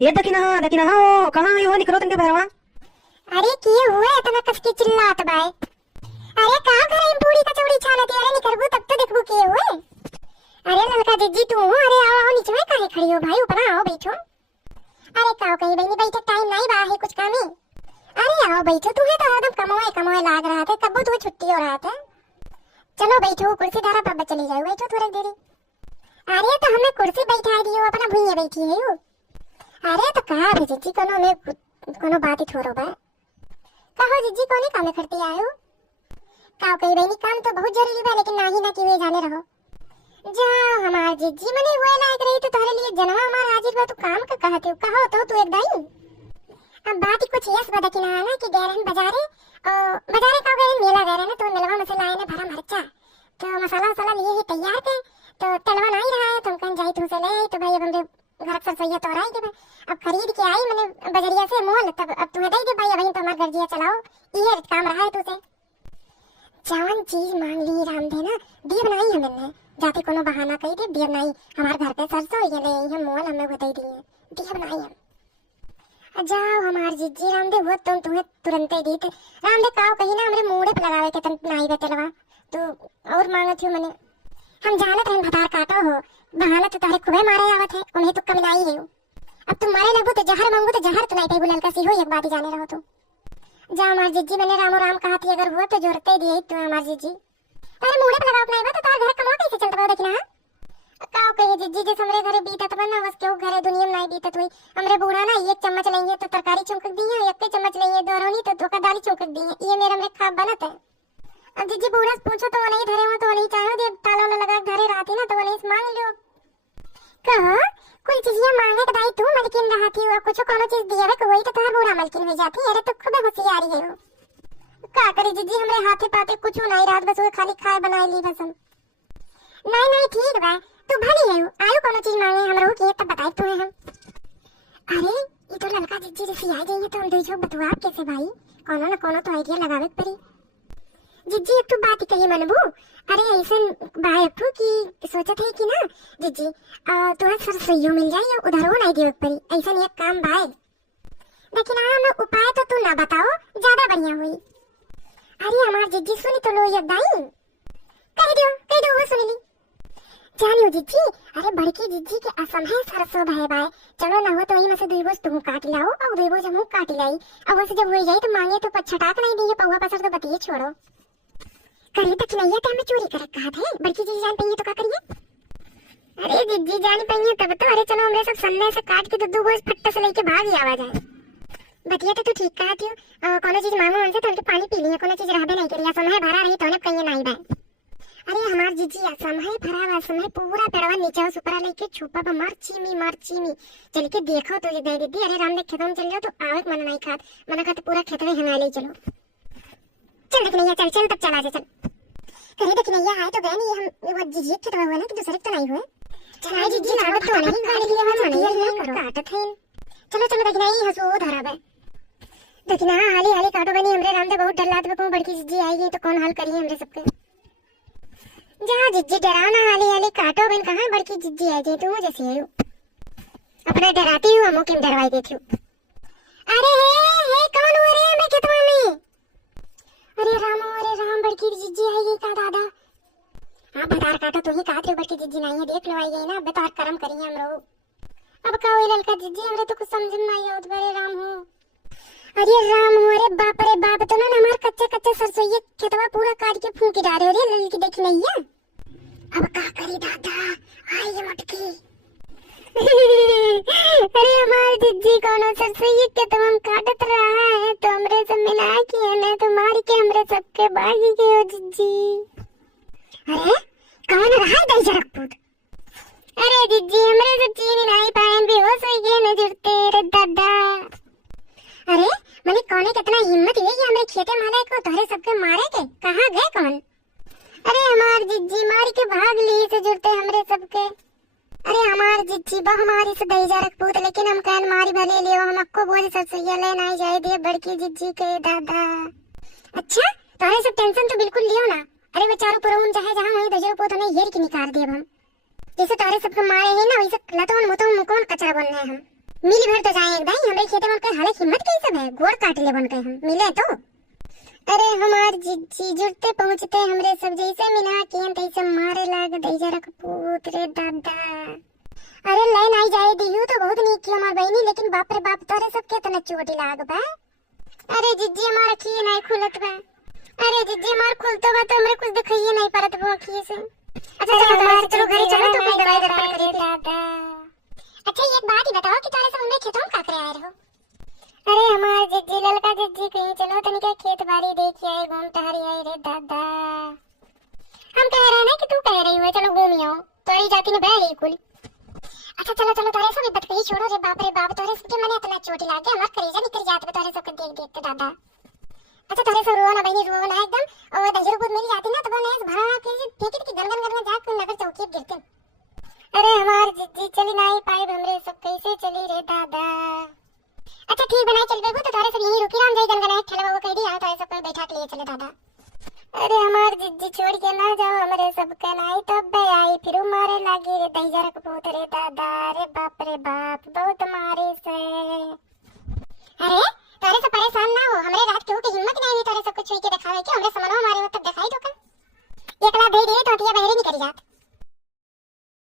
ये दकिना हो कहां आई हो निकलो तनके भरवा। अरे किए हुए इतना कस के चिल्लात बाय। अरे का करे पूरी कचौड़ी छानत अरे निकरबू तब तो देखबू किए हुए। अरे ललका जीजी तू अरे आओ नीचे में काहे खड़ी हो भाई ऊपर आओ बैठो। अरे काओ कहीं बहनी बैठे टाइम नहीं बा है कुछ काम है। अरे आओ बैठो तुम्हें तो एकदम कमोए लाग रहा था कब तुम्हें छुट्टी हो रहा था। चलो बैठो कुर्सी धारा पर चली जाओ बैठो थोड़ी देरी। अरे तो हमें कुर्सी बैठा दियो अपना भुइया बैठी है यू। अरे तो कहा जीजी कोनो बात ही थोरो बा। कहो जीजी कोनी काम करते आए हो। काओ कही बहनी काम तो बहुत जरूरी बा लेकिन नाही ना किए जाने रहो। जाओ हमार जीजी मने हुए लायक रही तो तुम्हारे लिए जनवा हमार हाजिर बा तू काम का कहते हो कहो तो तू एक दाई। अब बात ही कुछ यस बदा कि ना कि गैरन बाजारे का गए मेला गए ना तो मेलवा में से लाए ने भरा मरचा तो मसाला लिए ही तैयार थे तो तलवा नहीं रहा है तुम कन जाई तुमसे ले तो भाई अब हमरे घर पर सैया तो राई के अब खरीद के आई मैंने बजरिया से मोल तब अब तुम्हें दे दे भाई अब तो हमार गर्जिया चलाओ ये काम रहा है तुझे। जवान चीज मांग ली राम दे ना दिए बनाई हमने जाते कोनो बहाना कही दे दिए बनाई हमार घर पे सरसों ये ले हम मोल हमें बता दिए दिए बनाई हम। जाओ हमार जीजी राम दे वो तुम तुम्हें तुरंत ही दी राम दे काओ कहीं ना हमरे मुंह पे लगावे के तन नाई बेतलवा तो और मांगत हूं मने हम जानत रहन भतार काटो हो बहाना तो तारे खूबे मारे आवत है उन्हें तो कमिनाई है। अब तुम मारे लगो तो जहर मांगो तो जहर तो नहीं पे बुलल का सी हो एक बात ही जाने रहो तो। जा हमार जीजी मैंने रामो राम कहा थी अगर हुआ तो जोरते दिए तो हमार जीजी। अरे मुंह पे लगाओ अपना बा तो तार घर कमा कैसे चलता हो देखना काओ कहे जीजी जे हमरे घरे बीतत बना बस केहू घरे दुनिया में नहीं बीतत हुई हमरे बूढ़ा ना एक चम्मच लेंगे तो तरकारी चुमक दी है एक चम्मच लेंगे दोरोनी तो धोखा दाली चुमक दी है ये मेरे हमरे खाब बनत है। अब जीजी बूढ़ा पूछो तो वो नहीं धरे हो तो वो नहीं चाहो दे ताला लगा धरे रहती ना तो वो नहीं मांग लियो। कहा कोई चीज ये मांगे तो भाई तू मलकिन रहती हो कुछ कोनो चीज दिया है कोई तो तोहर बूढ़ा मलकिन हो जाती अरे तो खूब होशियारी है का करे जीजी हमरे हाथे पाते कुछ नहीं रात बस वो खाली खाए बनाई ली बस हम। नहीं ठीक बा तू भली है आयो कोनो चीज मांगे हमरो के तब बताई तू हम। अरे ये तो लड़का जीजी जैसी आ गई है तो हम दे जो बतवा कैसे भाई कोनो ना कोनो तो आइडिया लगावे पड़ी। जीजी एक तो बात ही कही मनबू अरे ऐसा बाय अप्पू की सोचत है कि ना जीजी तुम्हें सरसोईयो मिल जाए उधरो नहीं दियो परी ऐसा एक काम बाय लेकिन मैं उपाय तो तू ना बताओ ज्यादा बढ़िया हुई। अरे हमार जीजी सुनी तो लो एक दाई कह दो वो सुन ली जानियो जीजी। अरे बड़की जीजी के असम है सरसों भाई बाय चलो ना हो तो वही में से दुई बोझ तुम काट लाओ और दुई बोझ हम काट लाई अब वो से जब हो जाए तो मांगे तो छटाक नहीं दिए पौवा पसर तो बतिए छोड़ो करे तक नहीं है तो हमें चोरी कर कहा था बड़की जीजी जान पाइए तो क्या करिए। अरे जीजी जान पाइए तब तो अरे चलो हमरे सब सन्ने से काट के तो दो बोझ फट्टा से लेके भाग ही आवाज आए बतिया तो तू ठीक कहा थी कोनो चीज मांगो हमसे तो पानी पी लिया कोनो चीज रहबे नहीं करिया समय भरा रही तो ने कहिए नहीं बा। अरे हमार जीजी असम है भरा हुआ समय पूरा पेड़वा नीचे सुपरा लेके छुपा पर मरची मी चल के देखो तो ये दे दीदी अरे राम देख खेतों में चल जाओ तो आवे मन नहीं खात मन खाते पूरा खेत में हना ले चलो चल देख नहीं चल तब चला जा चल करे देख नहीं आए तो गए नहीं हम वो जीजी के तो हुए ना कि दूसरे तो नहीं हुए चला जीजी लागत तो नहीं गाड़ी लिए हम नहीं करो काटत है चलो देख नहीं हंसो धरा बे देख ना हाली काटो बनी हमरे राम दे बहुत डर लात को बड़की जीजी आएगी तो कौन हाल करिए हमरे सबके जा जीजी डराना हाली काटो बन कहां बड़की जीजी आ जाए तू जैसे है अपना डराती हूं हम क्यों डरवाई देती हूं। अरे हे कौन हो रे मैं खेतवा में अरे राम बड़की जीजी आई गई का दादा हां बता काटो तो ही काट रे बड़की जीजी नहीं है देख लो आई गई ना बता कर्म करिए हमरो अब का होई ललका जीजी हमरे तो कुछ समझ में नहीं आवत बड़े राम हो। अरे राम हो रे बाप तो ना हमार कच्चे सरसोई खेतवा पूरा काट के फूंकी डाले रे ललकी देख नहीं है अब का करी दादा आई ये मटकी अरे हमार जीजी कोनो सरसोई खेतवा हम काटत रहा है तो हमरे से मिला के ना तो मार के हमरे सबके भागी गए जीजी। अरे कौन रहा दई जरकपूत अरे जीजी हमरे से चीनी नहीं पाए बेहोश हो गए न जुड़ते रे दादा। अरे मैंने कौने कितना हिम्मत हुई कि हमरे खेते मारे को तोहरे सबके मारे के कहां गए कौन। अरे हमार जिज्जी मार के भाग ली से जुड़ते हमरे सबके। अरे हमार जिज्जी बा हमारी से दई जा रखपूत लेकिन हम कान मारी भले लियो हम अक्को बोले सरसैया ले नहीं जाए दे बड़की जिज्जी के दादा। अच्छा तोहरे सब टेंशन तो बिल्कुल लियो ना। अरे बेचारो पुरउन चाहे जहां है दजरो पोत ने येर की निकाल दे हम जैसे तोहरे सबके मारे है ना वैसे लतवन मुतवन कौन कचरा बनने हम। मिली भर तो जाए एक दाई हमरे खेते में के हाले हिम्मत कैसे है गोड़ काट ले बन के हम मिले तो। अरे हमार जिज्जी जुड़ते पहुंचते हमरे सब जैसे मिला कियन तैसे मारे लाग दैजा रख पूत रे दादा। अरे लाइन आई जाए दियू तो बहुत नीक की हमार बहनी, लेकिन बाप रे बाप तोरे सब के तना चोटी लाग बा। अरे जिज्जी हमार अखिए नहीं खुलत बा। अरे जिज्जी हमार खुलतो बा तो हमरे कुछ दिखाइए नहीं परत बा अखिए से। अच्छा चलो घरे चलो तो कोई दवाई दर्पण करे दादा। अच्छा एक बात ही बताओ कि तोरे सब हमरे खेतों में का करे आए रहो? अरे हमार जिज्जी ललका जिज्जी कहीं चलो तनिक खेत बाड़ी देख आए घूम टहरी आए रे दादा। हम कह रहे हैं कि तू कह रही हो चलो घूम आओ, तोरी जाती ने बह गई कुल। अच्छा चलो चलो तोरे सब बतकही छोड़ो रे बाप तोरे सबके मने इतना चोटी लाग गया हमार कलेजा निकल जात बा तोरे सब के देख देख के दादा। अच्छा तोरे सब रोना बहनी रोना एकदम और दही रूप मिल जाती ना तो वो नेस भरा के फेंक के गन गन जाके नगर चौकी गिरते। अरे हमार जिज्जी चली नहीं पाए हमरे सब कैसे चली रे दादा। अच्छा ठीक बनाए चल बेगो तो तोरे सब यहीं रुकी राम जाई गनगनाए ठलवा वो कह दी आ तोरे सब कोई बैठा के लिए चले दादा। अरे हमार जिज्जी छोड़ के ना जाओ हमरे सब कनाई तब बे आई फिर मारे लागी रे दैजा रख पूत रे दादा। रे बाप बहुत मारे से। अरे तोरे सब परेशान ना हो, हमरे रात केहू के हिम्मत नहीं हुई तोरे सब कुछ छुई के दिखावे के, हमरे समनवा मारे हो तब दिखाई तो का एकला दे दे तो तिया बहरे नहीं करी जात।